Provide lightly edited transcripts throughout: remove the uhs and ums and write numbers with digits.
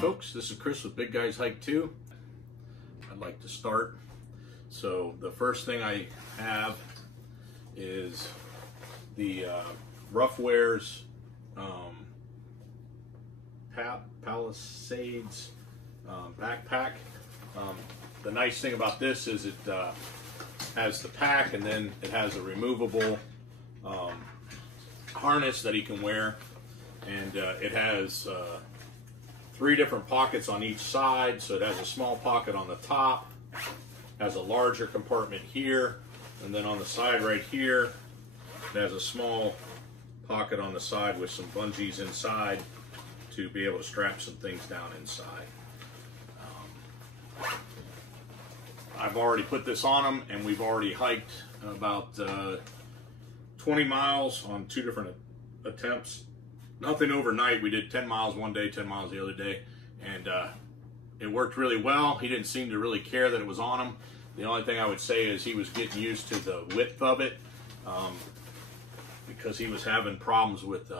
folks, this is Chris with Big Guys Hike 2. I'd like to start. So the first thing I have is the Rough Wears Palisades backpack. The nice thing about this is it has the pack, and then it has a removable harness that he can wear, and it has 3 different pockets on each side. So it has a small pocket on the top, has a larger compartment here, and then on the side right here it has a small pocket on the side with some bungees inside to be able to strap some things down inside. I've already put this on him, and we've already hiked about 20 miles on 2 different attempts. Nothing overnight. We did 10 miles one day, 10 miles the other day, and it worked really well. He didn't seem to really care that it was on him. The only thing I would say is he was getting used to the width of it, because he was having problems with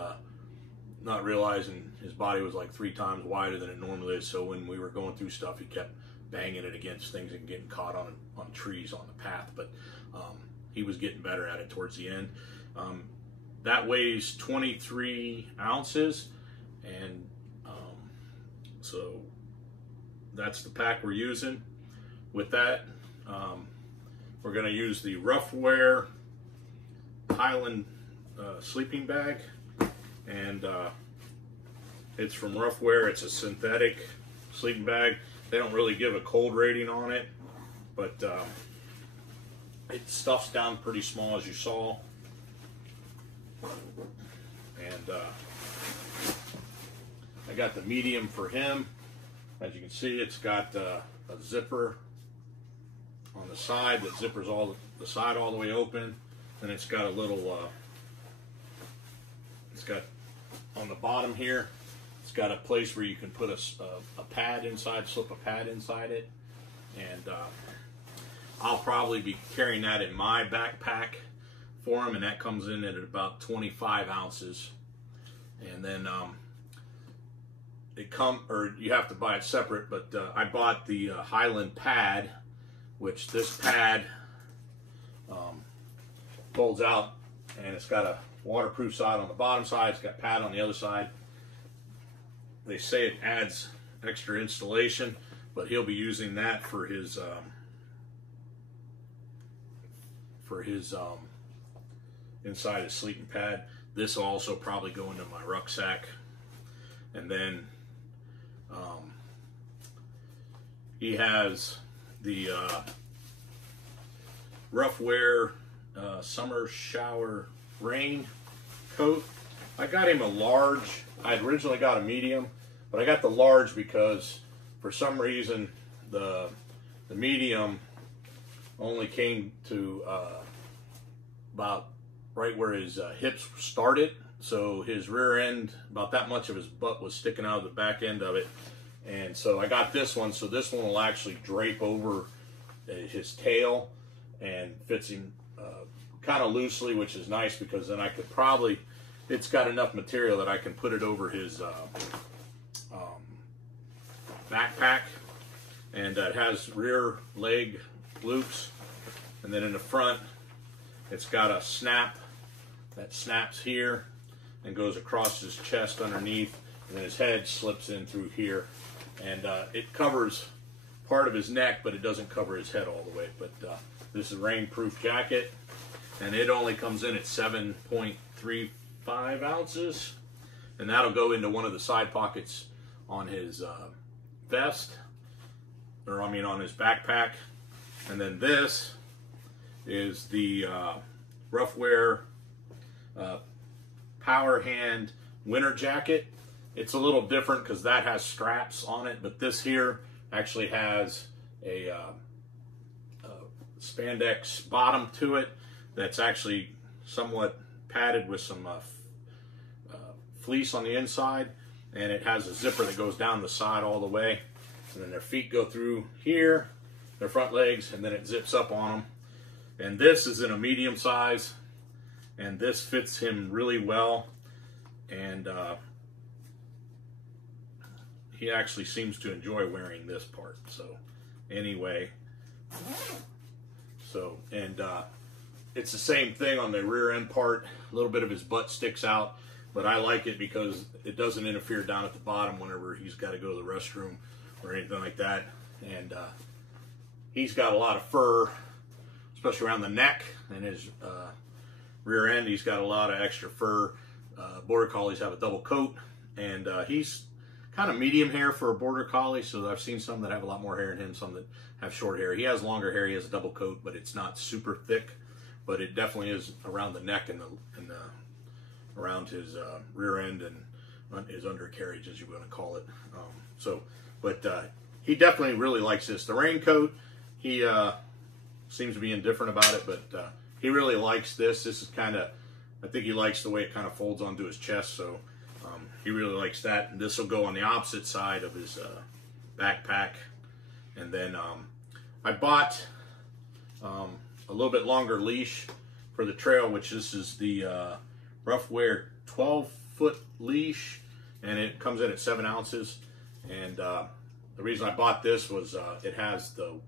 not realizing his body was like 3 times wider than it normally is. So when we were going through stuff, he kept banging it against things and getting caught on trees on the path. But he was getting better at it towards the end. That weighs 23 ounces, and so that's the pack we're using. With that, we're going to use the Rough Wear Highland sleeping bag, and it's from Rough Wear. It's a synthetic sleeping bag. They don't really give a cold rating on it, but it stuffs down pretty small, as you saw. And I got the medium for him. As you can see, it's got a zipper on the side that zippers the side all the way open. And it's got a little, it's got on the bottom here, it's got a place where you can put a pad inside, slip a pad inside it. And I'll probably be carrying that in my backpack for him, and that comes in at about 25 ounces. And then you have to buy it separate, but I bought the Highland pad, which this pad folds out, and it's got a waterproof side on the bottom side, it's got a pad on the other side. They say it adds extra installation, but he'll be using that for his inside his sleeping pad. This will also probably go into my rucksack. And then he has the Rough Wear Summer Shower Raincoat. I got him a large. I had originally got a medium, but I got the large because for some reason the medium only came to about right where his hips started. So his rear end, about that much of his butt was sticking out of the back end of it. And so I got this one, so this one will actually drape over his tail and fits him kind of loosely, which is nice, because then I could probably, it's got enough material that I can put it over his backpack. And it has rear leg loops, and then in the front it's got a snap that snaps here and goes across his chest underneath, and then his head slips in through here, and it covers part of his neck, but it doesn't cover his head all the way. But this is a rainproof jacket, and it only comes in at 7.35 ounces, and that'll go into one of the side pockets on his vest, or I mean on his backpack. And then this is the Rough Wear Power Hand winter jacket. It's a little different because that has straps on it, but this here actually has a spandex bottom to it that's actually somewhat padded with some fleece on the inside, and it has a zipper that goes down the side all the way, and then their feet go through here, their front legs, and then it zips up on them. And this is in a medium size, and this fits him really well. And he actually seems to enjoy wearing this part. So anyway, so, and it's the same thing on the rear end part. A little bit of his butt sticks out, but I like it because it doesn't interfere down at the bottom whenever he's got to go to the restroom or anything like that. And he's got a lot of fur, especially around the neck and his rear end. He's got a lot of extra fur. Border Collies have a double coat, and he's kind of medium hair for a Border Collie, so I've seen some that have a lot more hair in him, some that have short hair. He has longer hair, he has a double coat, but it's not super thick, but it definitely is around the neck and around his rear end and his undercarriage, as you want to call it. But he definitely really likes this. The Raincoat, he seems to be indifferent about it, but he really likes this. This is kind of, I think he likes the way it kind of folds onto his chest, so he really likes that. And this will go on the opposite side of his backpack. And then I bought a little bit longer leash for the trail, which this is the Rough Wear 12-foot leash, and it comes in at 7 ounces. And the reason I bought this was it has the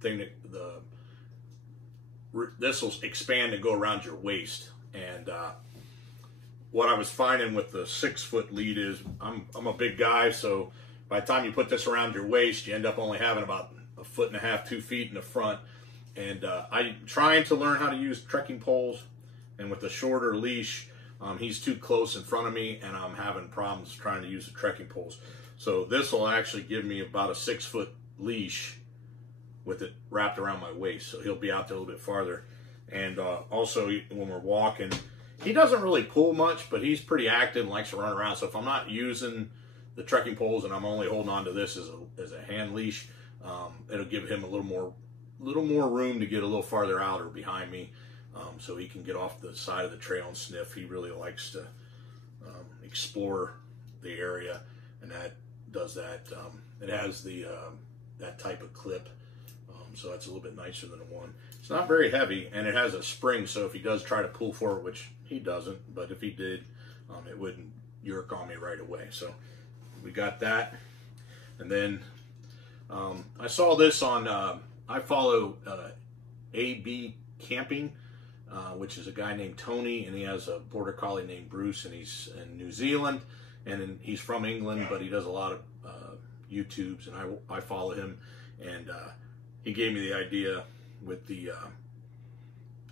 thing that this will expand and go around your waist. And what I was finding with the 6-foot lead is I'm a big guy, so by the time you put this around your waist, you end up only having about 1.5 feet, 2 feet in the front. And I'm trying to learn how to use trekking poles, and with the shorter leash, he's too close in front of me, and I'm having problems trying to use the trekking poles. So this will actually give me about a 6-foot leash with it wrapped around my waist, so he'll be out there a little bit farther. And also, when we're walking, he doesn't really pull much, but he's pretty active and likes to run around. So if I'm not using the trekking poles and I'm only holding on to this as a hand leash, it'll give him a little more room to get a little farther out or behind me, so he can get off the side of the trail and sniff. He really likes to explore the area, and that does that. It has the that type of clip, so that's a little bit nicer than the one. It's not very heavy, and it has a spring, so if he does try to pull forward, which he doesn't, but if he did, it wouldn't yerk on me right away. So we got that. And then I saw this on, I follow AB Camping, which is a guy named Tony, and he has a Border Collie named Bruce, and he's in New Zealand, and he's from England, but he does a lot of YouTubes, and I follow him. And he gave me the idea with the,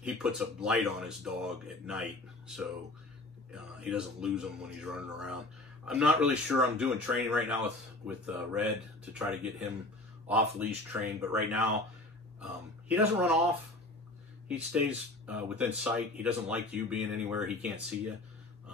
he puts a light on his dog at night, so he doesn't lose him when he's running around. I'm not really sure. I'm doing training right now with Red to try to get him off leash trained, but right now he doesn't run off. He stays within sight. He doesn't like you being anywhere he can't see you.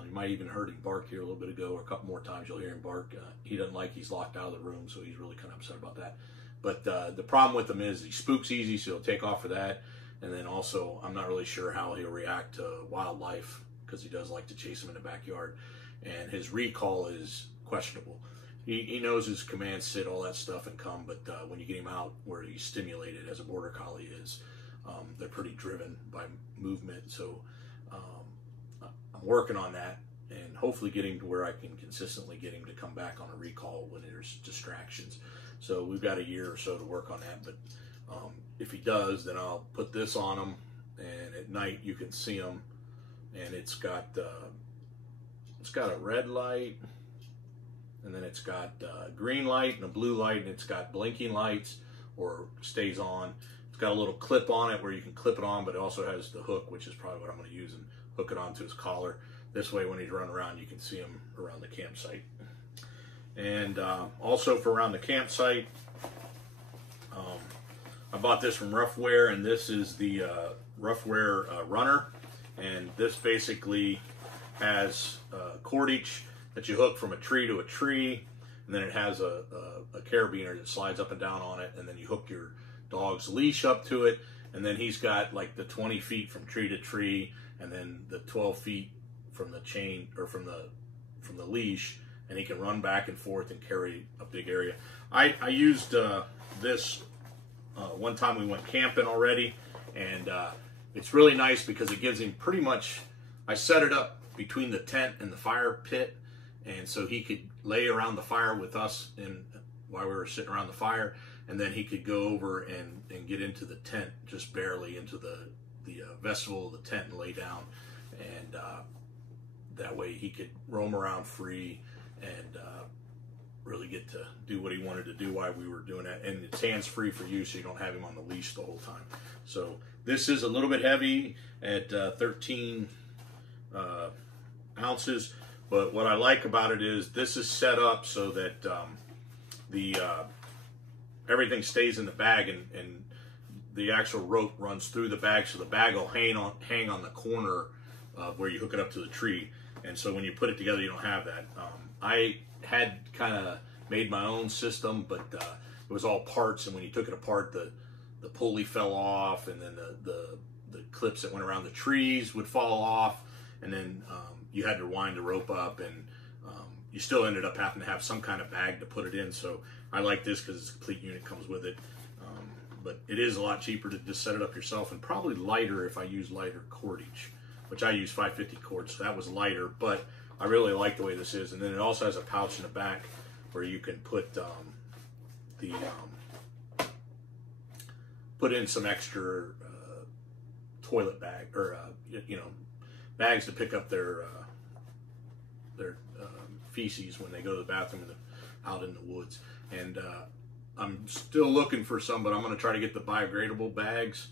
You might even heard him bark here a little bit ago, or a couple more times you'll hear him bark. He doesn't like he's locked out of the room, so he's really kind of upset about that. But the problem with him is he spooks easy, so he'll take off for that. And then also, I'm not really sure how he'll react to wildlife, because he does like to chase them in the backyard. And his recall is questionable. He knows his commands, sit, all that stuff, and come. But when you get him out where he's stimulated, as a Border Collie is, they're pretty driven by movement. So I'm working on that, and hopefully getting to where I can consistently get him to come back on a recall when there's distractions. So we've got a year or so to work on that, but if he does, then I'll put this on him, and at night you can see him, and it's got a red light, and then it's got a green light and a blue light, and it's got blinking lights, or stays on. It's got a little clip on it where you can clip it on, but it also has the hook, which is probably what I'm going to use, and hook it onto his collar. This way, when he's running around, you can see him around the campsite. And also for around the campsite, I bought this from Rough Wear, and this is the Rough Wear Runner. And this basically has cordage that you hook from a tree to a tree, and then it has a carabiner that slides up and down on it, and then you hook your dog's leash up to it, and then he's got like the 20 feet from tree to tree, and then the 12 feet from the chain, or from the leash, and he can run back and forth and carry a big area. I used this one time we went camping already, and it's really nice because it gives him pretty much, I set it up between the tent and the fire pit, and so he could lay around the fire with us while we were sitting around the fire, and then he could go over and get into the tent, just barely into the vestibule of the tent, and lay down, and that way he could roam around free and really get to do what he wanted to do while we were doing that. And it's hands-free for you, so you don't have him on the leash the whole time. So this is a little bit heavy at 13 ounces, but what I like about it is this is set up so that everything stays in the bag, and the actual rope runs through the bag, so the bag will hang on the corner where you hook it up to the tree. And so when you put it together, you don't have that. I had kind of made my own system, but it was all parts, and when you took it apart, the pulley fell off, and then the clips that went around the trees would fall off, and then you had to wind the rope up, and you still ended up having to have some kind of bag to put it in. So I like this because it's a complete unit, comes with it. But it is a lot cheaper to just set it up yourself, and probably lighter if I use lighter cordage, which I use 550 cord, so that was lighter, but I really like the way this is. And then it also has a pouch in the back where you can put put in some extra toilet bag, or bags to pick up their feces when they go to the bathroom out in the woods. And I'm still looking for some, but I'm going to try to get the biodegradable bags.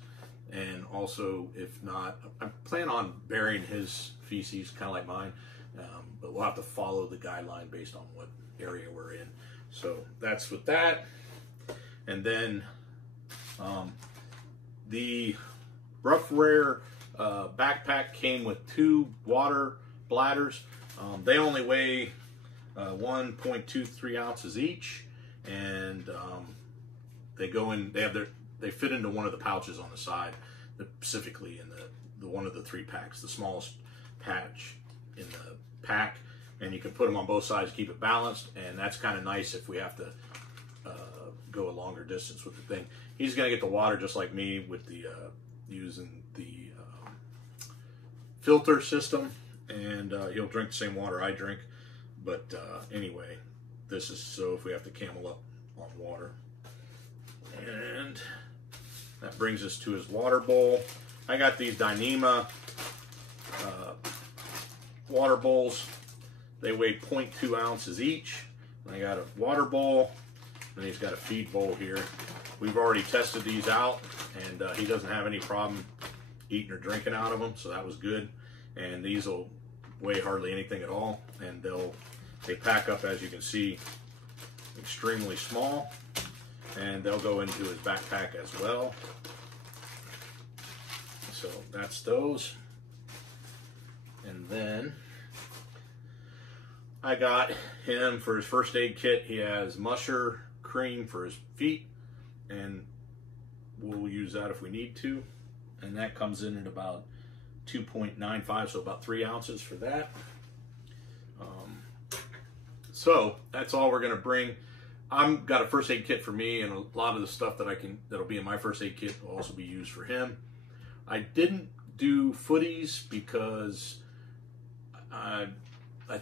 And also, if not, I plan on burying his feces, kind of like mine, but we'll have to follow the guideline based on what area we're in. So that's with that. And then the Rough Rare backpack came with 2 water bladders. They only weigh 1.23 ounces each, and they go in. They fit into one of the pouches on the side, specifically in the one of the 3 packs, the smallest patch in the pack, and you can put them on both sides to keep it balanced. And that's kind of nice if we have to go a longer distance with the thing. He's going to get the water just like me with the using the filter system, and he'll drink the same water I drink. But anyway, this is so if we have to camel up on water. And that brings us to his water bowl. I got these Dyneema water bowls. They weigh 0.2 ounces each. I got a water bowl, and he's got a feed bowl here. We've already tested these out, and he doesn't have any problem eating or drinking out of them, so that was good. And these will weigh hardly anything at all, and they pack up, as you can see, extremely small, and they'll go into his backpack as well. So that's those. And then I got him for his first aid kit. He has musher cream for his feet, and we'll use that if we need to. And that comes in at about 2.95, so about 3 ounces for that. So that's all we're gonna bring. I've got a first aid kit for me, and a lot of the stuff that'll be in my first aid kit will also be used for him. I didn't do footies because I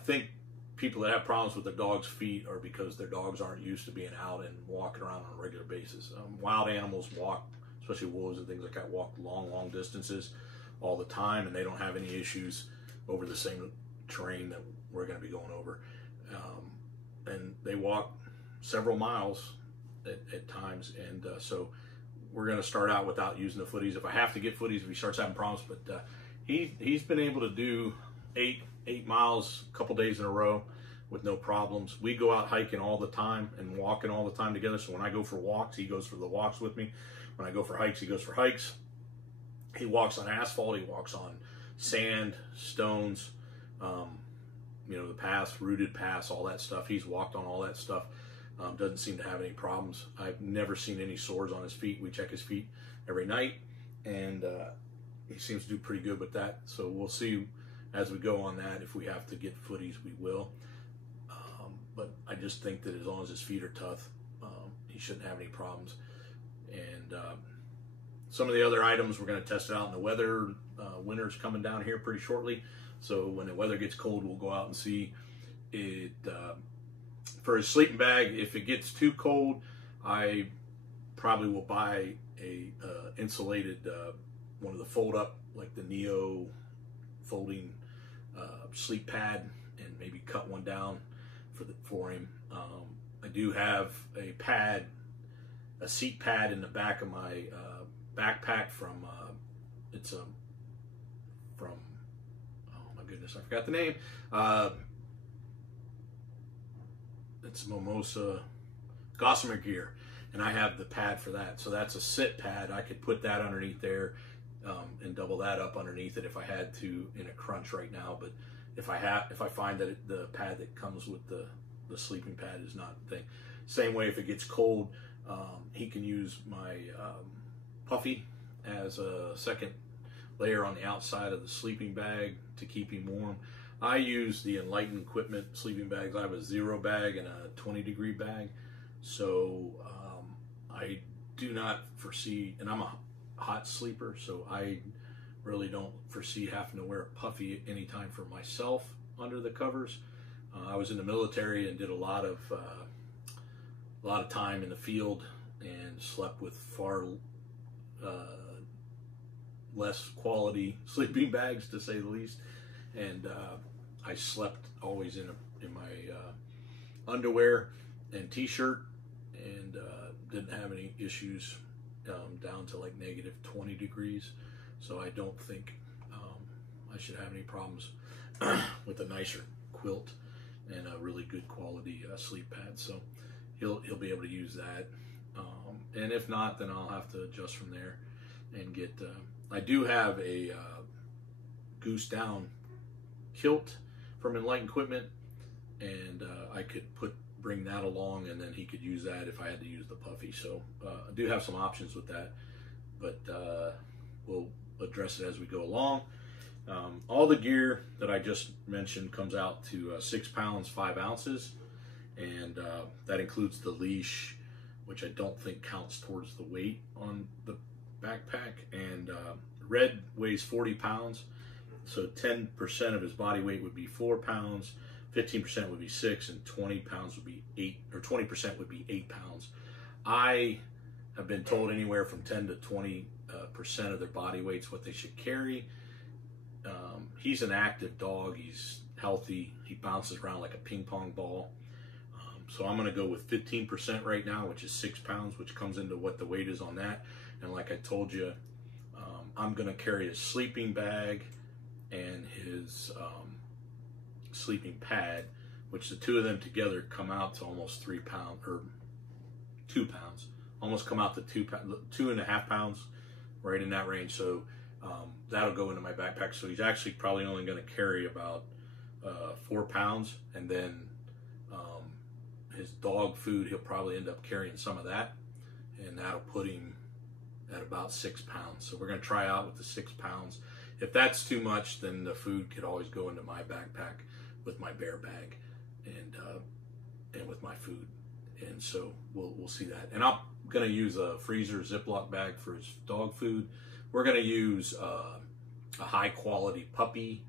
think people that have problems with their dog's feet are because their dogs aren't used to being out and walking around on a regular basis. Wild animals walk, especially wolves and things like that, walk long distances all the time, and they don't have any issues over the same terrain that we're going to be going over. And they walk several miles at times, and so we're going to start out without using the footies. If I have to get footies, if he starts having problems, but he's been able to do 8 miles a couple days in a row with no problems. We go out hiking all the time and walking all the time together, so when I go for walks, he goes for the walks with me. When I go for hikes, he goes for hikes. He walks on asphalt, he walks on sand, stones, the paths, rooted paths, all that stuff. He's walked on all that stuff. Doesn't seem to have any problems. I've never seen any sores on his feet. We check his feet every night, and he seems to do pretty good with that. So we'll see as we go on that. If we have to get footies, we will. But I just think that as long as his feet are tough, he shouldn't have any problems. And some of the other items, we're going to test it out in the weather. Winter's coming down here pretty shortly. So when the weather gets cold, we'll go out and see For his sleeping bag, if it gets too cold, I probably will buy a insulated one of the fold up, like the Neo folding sleep pad, and maybe cut one down for him. I do have a pad, a seat pad in the back of my backpack from from, oh my goodness, I forgot the name. It's Mimosa Gossamer Gear, and I have the pad for that. So that's a sit pad. I could put that underneath there and double that up underneath it if I had to in a crunch right now. But if I find that the pad that comes with the sleeping pad is not the thing. Same way, if it gets cold, he can use my puffy as a second layer on the outside of the sleeping bag to keep him warm. I use the Enlightened equipment sleeping bags. I have a 0 bag and a 20-degree bag. So I do not foresee, and I'm a hot sleeper, so I really don't foresee having to wear a puffy anytime for myself under the covers. I was in the military and did a lot of time in the field and slept with far less quality sleeping bags, to say the least. And I slept always in my underwear and t-shirt, and didn't have any issues down to like negative 20 degrees. So I don't think I should have any problems with a nicer quilt and a really good quality sleep pad. So he'll be able to use that. And if not, then I'll have to adjust from there and get. I do have a goose down kilt from Enlightened equipment, and I could bring that along, and then he could use that if I had to use the puffy. So I do have some options with that, but we'll address it as we go along. All the gear that I just mentioned comes out to 6 pounds 5 ounces, and that includes the leash, which I don't think counts towards the weight on the backpack. And Red weighs 40 pounds, so 10% of his body weight would be 4 pounds, 15% would be 6, and 20 pounds would be 8, or 20% would be 8 pounds. I have been told anywhere from 10 to 20% of their body weight's what they should carry. He's an active dog. He's healthy. He bounces around like a ping pong ball. So I'm going to go with 15% right now, which is 6 pounds, which comes into what the weight is on that. And like I told you, I'm going to carry his sleeping bag and his sleeping pad, which the two of them together come out to almost 3 pounds, or 2 pounds, almost come out to 2.5 pounds, right in that range. So that'll go into my backpack. So he's actually probably only going to carry about 4 pounds, and then his dog food, he'll probably end up carrying some of that, and that'll put him at about 6 pounds. So we're going to try out with the 6 pounds. If that's too much, then the food could always go into my backpack with my bear bag and with my food. And so we'll see that. And I'm going to use a freezer Ziploc bag for his dog food. We're going to use a high quality puppy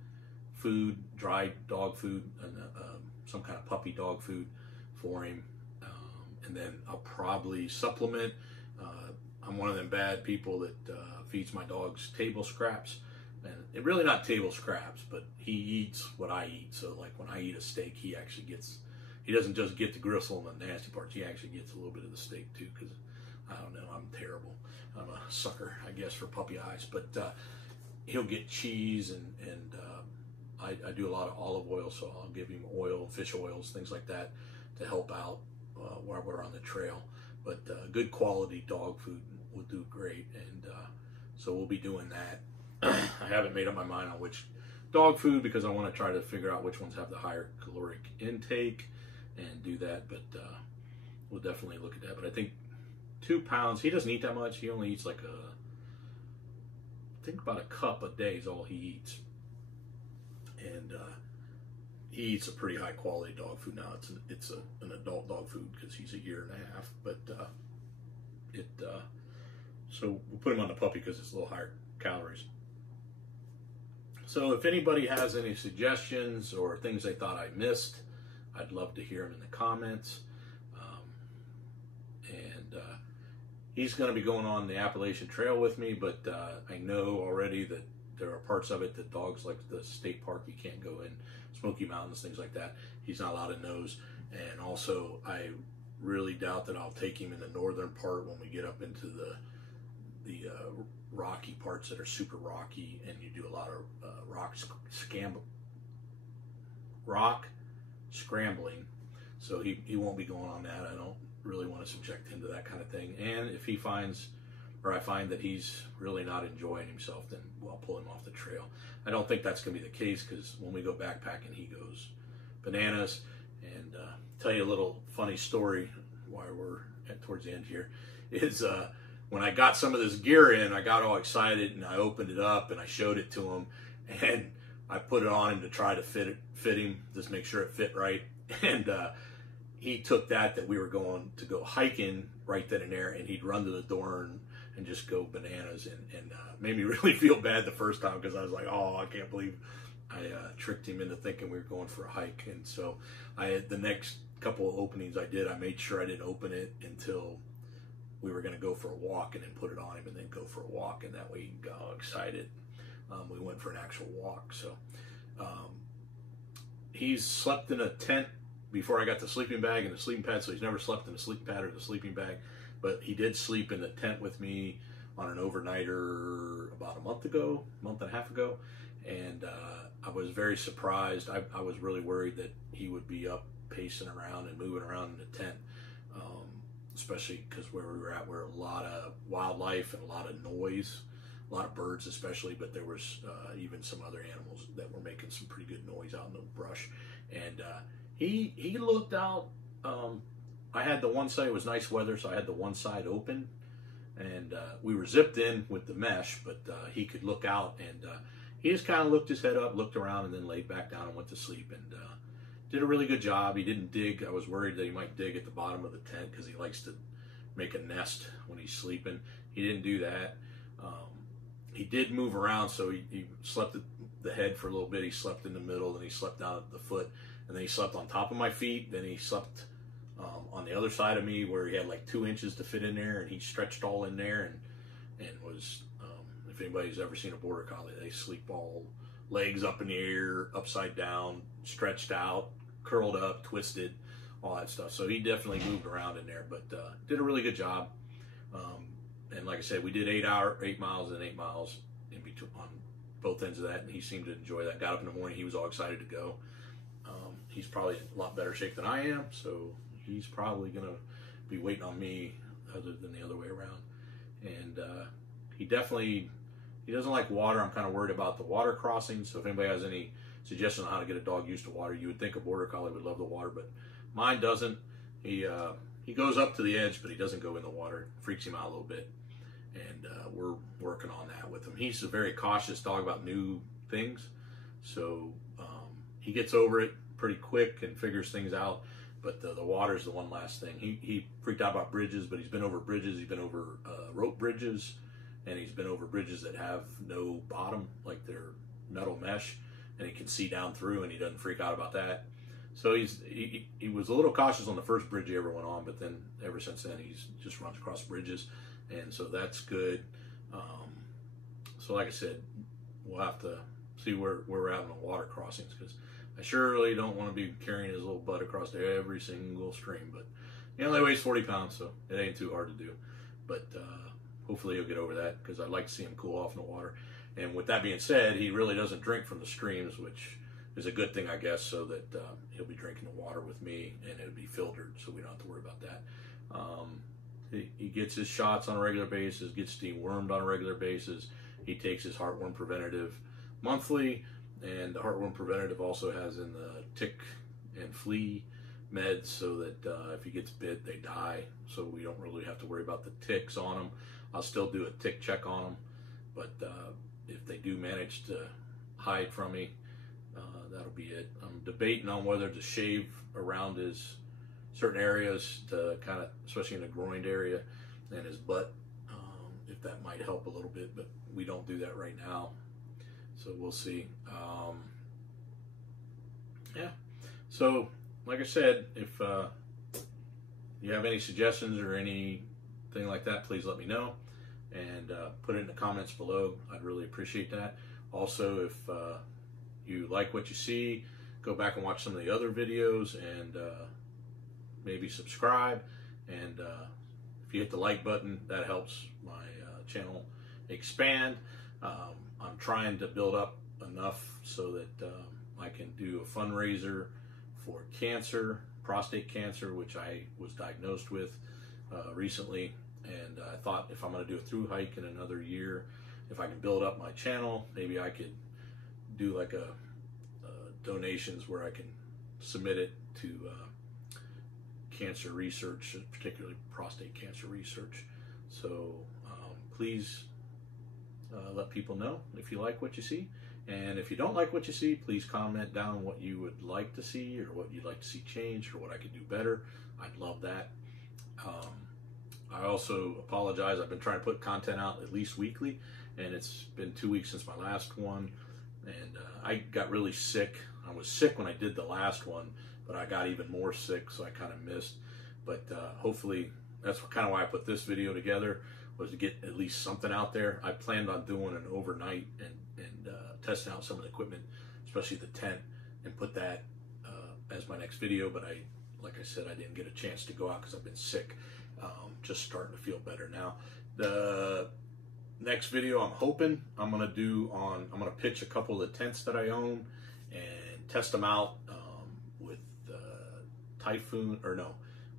food, dried dog food, and some kind of puppy dog food for him. And then I'll probably supplement. I'm one of them bad people that feeds my dogs table scraps. And it really not table scraps, but he eats what I eat. So like when I eat a steak, he actually gets, he doesn't just get the gristle and the nasty parts, he actually gets a little bit of the steak too, because I don't know, I'm terrible. I'm a sucker, I guess, for puppy eyes. But he'll get cheese, and I do a lot of olive oil, so I'll give him oil, fish oils, things like that to help out while we're on the trail. But good quality dog food will do great, and so we'll be doing that. I haven't made up my mind on which dog food, because I want to try to figure out which ones have the higher caloric intake and do that, but we'll definitely look at that. But I think 2 pounds, he doesn't eat that much. He only eats like I think about a cup a day is all he eats. And he eats a pretty high quality dog food now. It's an adult dog food because he's 1.5 years, but so we'll put him on the puppy because it's a little higher calories. So if anybody has any suggestions or things they thought I missed I'd love to hear them in the comments. He's going to be going on the Appalachian Trail with me, but I know already that there are parts of it that dogs like the state park, you can't go in, Smoky Mountains, things like that. He's not allowed in those. And also, I really doubt that I'll take him in the northern part when we get up into the rocky parts that are super rocky, and you do a lot of rock scrambling. So he won't be going on that. I don't really want to subject him to that kind of thing. And if he finds, or I find that he's really not enjoying himself, then I'll pull him off the trail. I don't think that's going to be the case, because when we go backpacking, he goes bananas. And tell you a little funny story while we're towards the end here is when I got some of this gear in, I got all excited and I opened it up and I showed it to him, and I put it on him to try to fit him, just make sure it fit right. And he took that we were going to go hiking right then and there, and he'd run to the door and just go bananas, and made me really feel bad the first time, because I was like, oh, I can't believe I tricked him into thinking we were going for a hike. And so the next couple of openings I did, I made sure I didn't open it until we were going to go for a walk, and then put it on him and then go for a walk, and that way he got all excited. We went for an actual walk. So he's slept in a tent before I got the sleeping bag and the sleeping pad, so he's never slept in a sleeping pad or the sleeping bag, but he did sleep in the tent with me on an overnighter about a month and a half ago, and I was very surprised. I was really worried that he would be up pacing around and moving around in the tent, especially because where we were at, were a lot of wildlife and a lot of noise, a lot of birds especially, but there was even some other animals that were making some pretty good noise out in the brush. And he looked out. I had the one side, it was nice weather, so I had the one side open, and we were zipped in with the mesh, but he could look out, and he just kind of looked his head up, looked around, and then laid back down and went to sleep, and did a really good job. He didn't dig. I was worried that he might dig at the bottom of the tent, because he likes to make a nest when he's sleeping. He didn't do that. He did move around, so he slept at the head for a little bit. He slept in the middle, then he slept down at the foot, and then he slept on top of my feet. Then he slept on the other side of me, where he had like 2 inches to fit in there, and he stretched all in there, and was, if anybody's ever seen a border collie, they sleep all legs up in the air, upside down, stretched out, curled up, twisted, all that stuff. So he definitely moved around in there, but did a really good job. And like I said, we did 8 miles and 8 miles in between on both ends of that, and he seemed to enjoy that. Got up in the morning, he was all excited to go. He's probably in a lot better shape than I am, so he's probably going to be waiting on me other than the other way around. And he doesn't like water. I'm kind of worried about the water crossing, so if anybody has any suggestions on how to get a dog used to water, you would think a border collie would love the water, but mine doesn't. He goes up to the edge, but he doesn't go in the water. It freaks him out a little bit, and we're working on that with him. He's a very cautious dog about new things, so he gets over it pretty quick and figures things out, but the water's the one last thing. He freaked out about bridges, but he's been over bridges. He's been over rope bridges, and he's been over bridges that have no bottom, like they're metal mesh, and he can see down through, and he doesn't freak out about that. So he was a little cautious on the first bridge he ever went on, but then ever since then he's just runs across bridges, and so that's good. So like I said, we'll have to see where we're at on the water crossings, because I surely don't want to be carrying his little butt across every single stream. But he only weighs 40 pounds, so it ain't too hard to do. But hopefully he'll get over that, because I'd like to see him cool off in the water. And with that being said, he really doesn't drink from the streams, which is a good thing, I guess, so that he'll be drinking the water with me, and it'll be filtered, so we don't have to worry about that. He gets his shots on a regular basis, gets dewormed on a regular basis. He takes his heartworm preventative monthly, and the heartworm preventative also has in the tick and flea meds, so that if he gets bit, they die, so we don't really have to worry about the ticks on them. I'll still do a tick check on them, but if they do manage to hide from me, that'll be it. I'm debating on whether to shave around his certain areas, to kind of, especially in the groin area and his butt, if that might help a little bit, but we don't do that right now, so we'll see. Yeah, so like I said, if you have any suggestions or anything like that, please let me know and put it in the comments below. I'd really appreciate that. Also, if you like what you see, go back and watch some of the other videos and maybe subscribe. And if you hit the like button, that helps my channel expand. I'm trying to build up enough so that I can do a fundraiser for cancer, prostate cancer, which I was diagnosed with recently. And I thought if I'm going to do a through hike in another year, if I can build up my channel, maybe I could do like a donations where I can submit it to cancer research, particularly prostate cancer research. So please let people know if you like what you see. And if you don't like what you see, please comment down what you would like to see or what you'd like to see changed or what I could do better. I'd love that. I also apologize. I've been trying to put content out at least weekly, and it's been 2 weeks since my last one. And I got really sick. I was sick when I did the last one, but I got even more sick, so I kind of missed. But hopefully, that's kind of why I put this video together, was to get at least something out there. I planned on doing an overnight and testing out some of the equipment, especially the tent, and put that as my next video. But like I said, I didn't get a chance to go out because I've been sick. Just starting to feel better now. The next video I'm hoping I'm gonna pitch a couple of the tents that I own and test them out with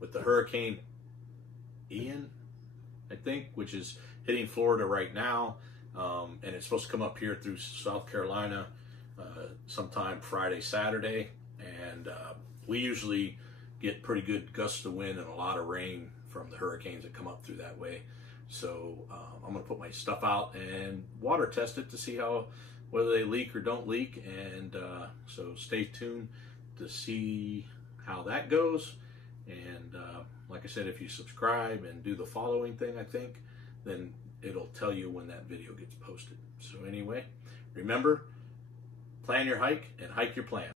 with the Hurricane Ian, I think, which is hitting Florida right now, and it's supposed to come up here through South Carolina sometime Friday, Saturday, and we usually get pretty good gusts of wind and a lot of rain from the hurricanes that come up through that way. So I'm gonna put my stuff out and water test it to see whether they leak or don't leak, and so stay tuned to see how that goes. And like I said, if you subscribe and do the following thing, I think, then it'll tell you when that video gets posted. So anyway, remember, plan your hike and hike your plan.